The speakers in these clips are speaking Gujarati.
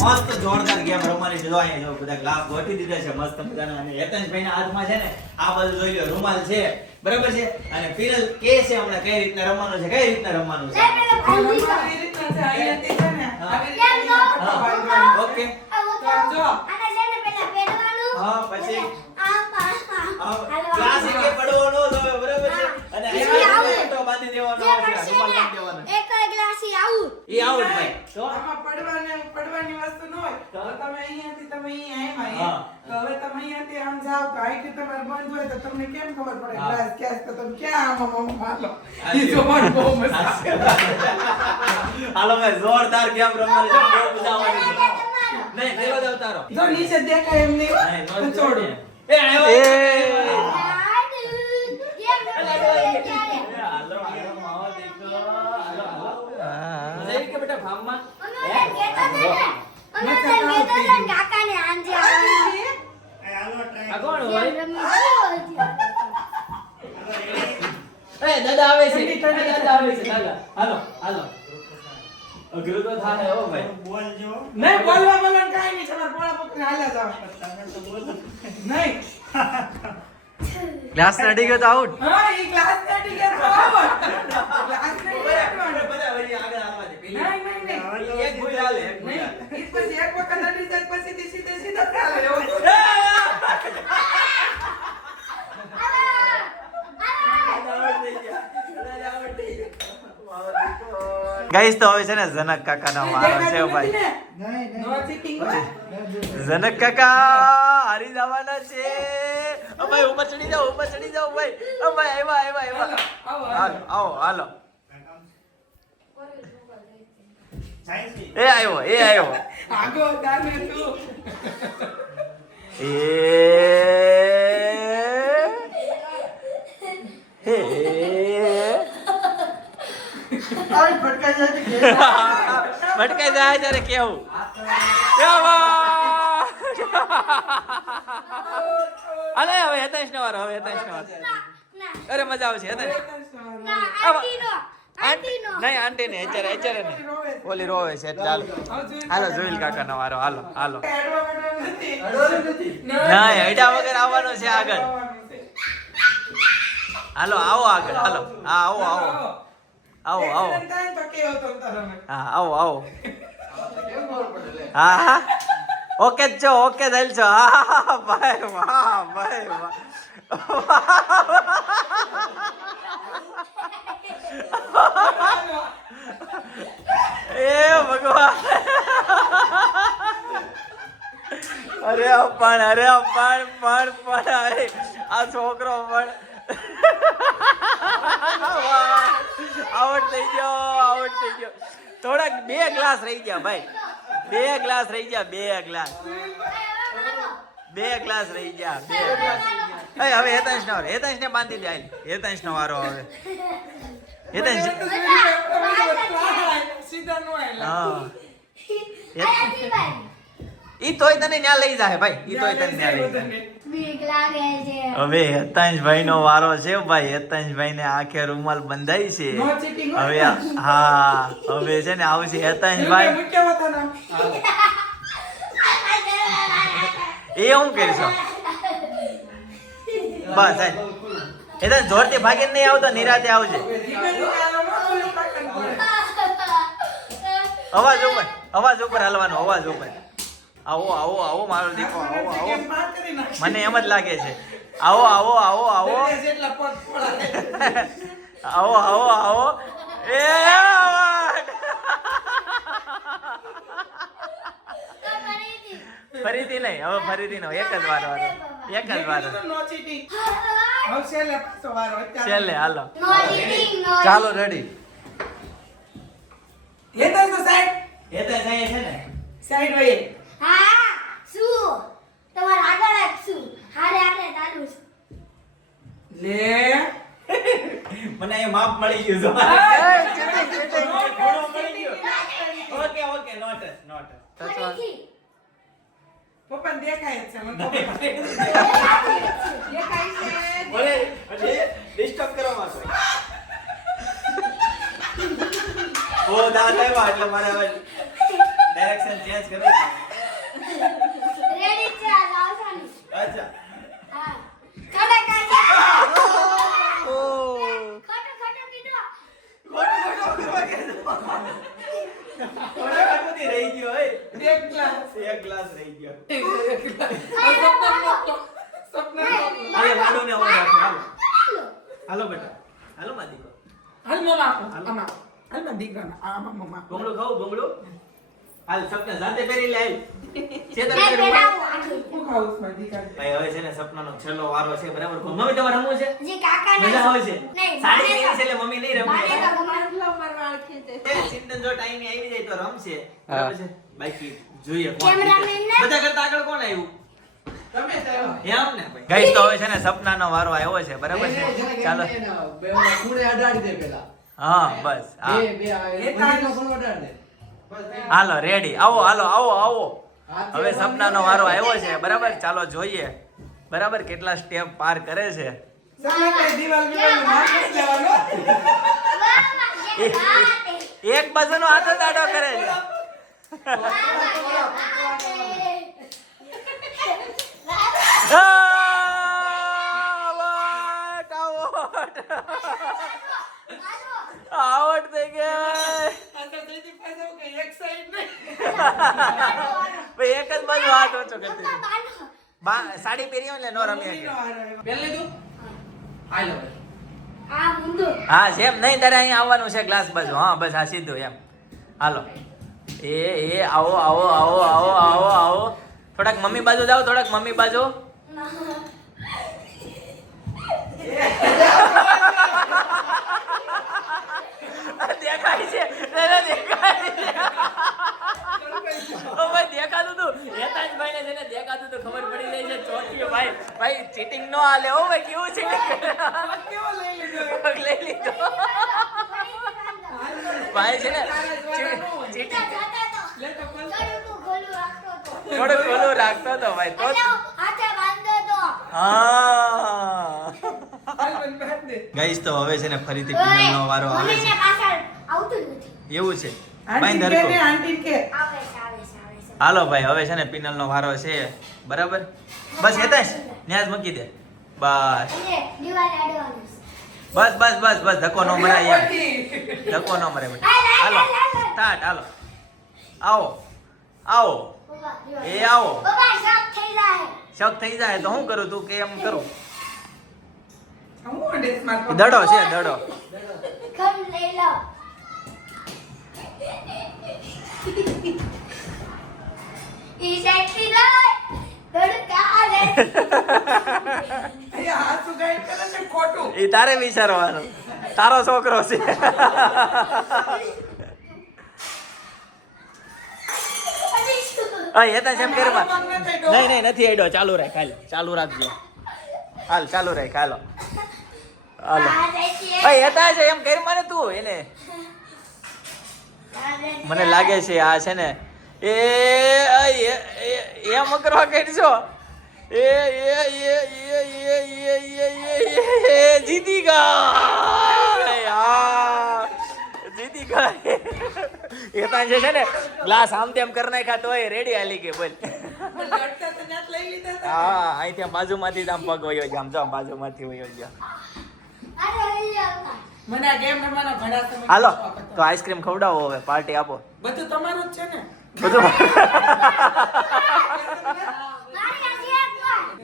મસ્ત જોરદાર ગેમ રમવાની છે. જો અહીંયા જો બધા ગ્લાસ ગોઠવી દીધા છે મસ્ત મજાના. અને હેતનભાઈના હાથમાં છે ને આ બધું જોઈ લો રૂમાલ છે, બરાબર છે. અને ફિનલ કે છે હમણાં કઈ રીતના રમવાનું છે, કઈ રીતના રમવાનું છે. ઓકે હા પછી ગ્લાસ એક પડવો ન જોવે, બરાબર છે. અને અહીંયા બાંધી દેવાનો આવશે, રૂમાલ બાંધી દેવાનો. ઈ આઉટ ભાઈ. તો આમાં પડવાની વસ્તુ ન હોય તો તમે અહીંયાથી તમે અહીંયા આવ્યા તો હવે તમે અહીંયાથી આમ જાવ તો આઈથી તમારે બંધ હોય તો તમને કેમ ખબર પડે ગ્લાસ ક્યાં તો તમે ક્યાં આમાં મારો ઈ જોવાનું બહુ મજા આવે. હાલો મેં જોરદાર ગેમ રમવાની છે, બહુ મજા આવવાની છે. નહીં પેલો જ અવતારો. જો નીચે દેખાય એમ નહીં છોડો. એ આવ્યો. એ હાલો હાલો માવો દેખો. હાલો હાલો. મજા આવી કે બેટા ફાર્મમાં? આ કોણ હોય? એ દાદા આવે છે. દાદા આવે છે દાદા. હાલો હાલો. અઘરું તો થાય હો ભાઈ. નહીં બોલવા કાઈ નહીં તમારે પોળા પકડીને હાલ્યા જાવ નહીં. ગ્લાસ નડી ગયો તો આઉટ. હા ઈ ગ્લાસ કાઢી ગયા તો આવો. ગ્લાસ નહીં બધા કાઢવાનો. બધા વળી આગળ આવવા દે. પેલી નહીં એક ભૂલ હાલે, એક ભૂલ હાલે. ઈ પછી એક વખત અડી જાય પછી સીધે ચાલે એવું. ગાઈસ તો હવે છે ને જનક કાકાનો વારો છે ભાઈ. નો ચીટિંગ. જનક કાકા હારી જવાના છે. ઓ ભાઈ ઉપર ચડી જાઓ ભાઈ. ઓ ભાઈ આવ્યા. હાલો આવો હાલો. એ આવ્યો. આગો દાને તું. આઈ ફટકાઈ જાય કે ભટકાઈ જાય ત્યારે કેવું. અલે હવે હેતાંશ નો વારો. અરે મજા આવશે હેતાંશ. નહીં આંટી ને અત્યારે નહીં. ઓલી રોવે છે. ચાલો હાલો જોઈલ કાકા નો વારો. હાલો નહીં હેડા વગર આવવાનો છે આગળ. હાલો આવો આગળ. હાલો હા આવો હા આવો. હા ઓકે જ છો. ઓકે થયેલ છો. હા ભાઈ વાહ. એ ભગવાન. અરે પણ આ છોકરો પણ આઉટ થઈ ગયો. થોડાક 2 ગ્લાસ રહી ગયા ભાઈ. 2 ગ્લાસ રહી ગયા. 2 ગ્લાસ રહી ગયા. હવે હેતાંશ ને બાંધી દે. હેતાંશ નો વારો હવે. હેતાંશ સીધા નો આયલા. હા ઈ તોય તને ન્યા લઈ જાય ભાઈ. ઈ તોય તને ન્યા લઈ જાય. હવે હેતાંશભાઈ નો વારો છે ભાઈ. હેતાંશભાઈ ને આખે રૂમાલ બંધાઈ છે. નો ચીટિંગ. હવે હા હવે છે ને આવશે હેતાંશભાઈ. મૂક્યા હતા નામ. એ હું કરીશું બસ હેતાંશ જોરથી ભાગીને નહીં આવતો. નિરાતે આવજે. અવાજ ઉપર હાલવાનો. આવો મારો દીકરો. આવો મને એમ જ લાગે છે. આવો આવો એ ફરીથી નહીં. હવે ફરીથી નહીં. એક જ વાર છેલ્લે. હાલો ચાલો રેડી. હેતાંશ તો સાઈડ. હેતાંશ અહીંયા છે ને. સાઈડ વઈ. લે મને અહીંયા માપ મળી ગયું છે. Okay note. પપ્પા દેખાય છે મને દેખાય છે. બોલે ડિસ્ટર્બ કરવા માંગો. ઓ દાદા આવ્યા એટલે મારે હવે ડાયરેક્શન ચેન્જ કરવી છે. રેડી છે આ લાવવાની અચ્છા હા કડક આ ઓ ખોટો ખોટો કીધો થોડા કાટોથી રહી ગયો હોય. એક ગ્લાસ એક ગ્લાસ રહી ગયો. સપના હાલો લાડુને ઓર રાખો. હાલો હાલો બેટા હાલો માં દીકો. હાલ મમ્મા આમાં હાલ માં દીકરાના આમાં મમ્મા ભૂંગળું ખાવું ભૂંગળું. હાલ સપના જાતે પહેરી લે હાલ. છેતર મેં પહેરી લે. પેલાવું આખું હું ખાઉં છું દીકરા ભાઈ હવે છે ને સપનાનો છેલ્લો વારો છે બરાબર. મમ્મી તમારે રમવું છે? જી કાકા મજા આવે છે? નહીં સાડી પહેરી છે એટલે મમ્મી નહીં રમે. મારે તો ગમે ચિંતન જો ટાઈમે આવી જાય તો રમશે બરાબર છે. બાકી જોઈએ કોણ કેમેરામેન જીતે. ને? બધા કરતા આગળ કોણ આવ્યું? તમે તો એમ ને ભાઈ. ગાઈસ તો હવે છે ને સપનાનો વારો આવ્યો છે બરાબર છે. ચાલો હા બસ હા હાલો રેડી આવો હાલો આવો આવો હવે સપનાનો વારો આવ્યો છે બરાબર. ચાલો જોઈએ બરાબર કેટલા સ્ટેપ પાર કરે છે. સપના કઈ દિવાલ વિવાલ માર નથી લેવાનો એક બાજુનો હાથો દાડો કરે છે. આવટ થઈ ગઈ. અંદર જઈથી પાછો કે એક સાઈડ નહીં ભાઈ એક જ બાજુ હાથ ઓછો કરતી હતી. સાડી પહેરી હોય ને નો રમી શકે. હા સેમ નહીં તારે અહીંયા આવવાનું છે ગ્લાસ બાજુ. હા બસ આ સીધું એમ હાલો. એ આવો આવો આવો આવો આવો આવો થોડાક મમ્મી બાજુ જાઓ થોડાક મમ્મી બાજુ. દેખાય છે દેખાય છે. ઓ ભાઈ દેખાતું તું હેતાજભાઈ ને જેને દેખાતું તું ખબર પડી જાય છે ચોથી ભાઈ ભાઈ ચીટિંગ નો હાલે. ઓ ભાઈ કેવું છે કેવો લઈ લીધો લઈ લીધો ભાઈ છે ને ચીટિંગ થોડું ખોલું રાખતો હતો ભાઈ તો હા ગાઈસ તો હવે છે ને ફરીથી પિનલનો વારો આવે છે. એવું છે ભાઈ આંટી ધરકો કે આંટી કે હાલો ભાઈ હવે છે ને પિનલનો વારો છે બરાબર. બસ હેતાશ ન્યાજ મૂકી દે બસ બસ બસ બસ બસ ધક્કો નો મરાય એમ ધક્કો નો મરાય બેટા. હાલો સ્ટાર્ટ હાલો આવો આવો એ આવો. શક થઈ જાય તો હું કરું તું કે એમ કરું. હું ડેસ માર દડો છે દડો. અહીંયા હાથ ઉગાડી કરે છે ખોટું એ તારે વિચારવાનું તારો છોકરો છે. હેતા એમ કરવા નહીં નહીં નથી એડો ચાલુ રાખ હાલ ચાલુ રાખજો હાલ ચાલુ રાખ હાલો હાલો. હેતા છે એમ કરી મને તું એને મને લાગે છે આ છે ને એમ કરવા કરશો જીતી ગયા જીતી ગયા. એતા જે છે ને ગ્લાસ આમ તેમ કરી નાખ્યા તોય રેડી હાલી ગઈ બોલ. લડતા તો નાત લઈ લીધા હતા હા અહીંથી આમ બાજુમાંથી જ આમ પગ વયો જાય આમ જો આમ બાજુમાંથી વયો જાય. મને આ ગેમ રમવાનો ઘણા સમય હાલો તો આઈસ્ક્રીમ ખવડાવો હવે પાર્ટી આપો બધું તમારું જ છે ને બધું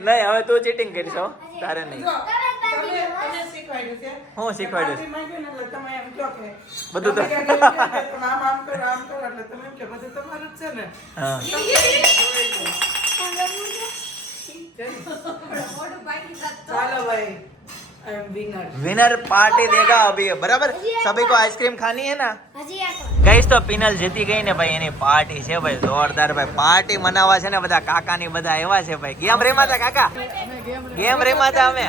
નહીં હવે તું ચીટિંગ કરીશ હો તારે નહીં. જો તમે શીખવાડ્યું છે હું શીખવાડ્યું છે? પાર્ટી માંગ્યું ને એટલે તમે એમ કહો કે બધું તો- તમે ક્યાંક એમ કહો કે તમે આમ કરો એટલે તમે એમ કહો બધું તમારું જ છે ને હા ચાલો ભાઈ I am winner winner party देगा अभी बराबर सभी को आइसक्रीम खानी है ना गाइस तो पिनल जीती गई ने भाई એની પાર્ટી છે ભાઈ જોરદાર ભાઈ પાર્ટી મનાવવા છે ને બધા કાકા ની બધા એવા છે ભાઈ ગેમ રેમાં હતા કાકા ગેમ રેમાં હતા અમે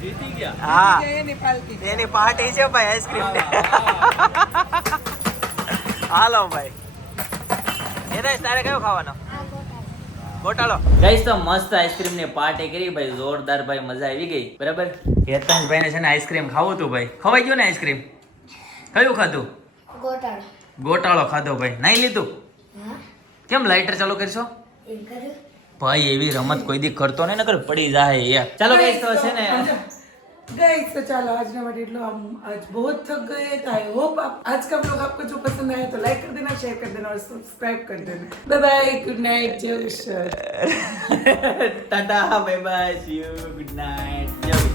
જીતી ગયા. હા એની પાર્ટી એની પાર્ટી છે ભાઈ આઈસ્ક્રીમ હાલો ભાઈ એદાસ તારે કયો ખાવાનો ગોટાળો ગાઈસ તો મસ્ત આઈસ્ક્રીમ ની પાર્ટી કરી ભાઈ જોરદાર ભાઈ મજા આવી ગઈ બરાબર હેતાંશ ભાઈ ને છે ને આઈસ્ક્રીમ ખાવું હતું ભાઈ ખવાઈ ગયું ને આઈસ્ક્રીમ કયું ખાધું ગોટાળો. ગોટાળો ખાધો ભાઈ. નાઈ લીધું? હા કેમ લાઇટર ચાલુ કરશો? એમ કર્યું. ભાઈ એવી રમત કોઈ દી કરતો નહીં, નકર પડી જાય યાર. ચાલો ગાઈસ તો છે ને गाइस तो चलो आज ना बट हम आज बहुत थक गए तो आई होप आप आज का व्लॉग आपको जो पसंद आया तो लाइक कर देना, शेयर कर देना और सब्सक्राइब कर देना. बाय बाय, गुड नाइट, जय विश्व. Tata bye bye, C you, good night.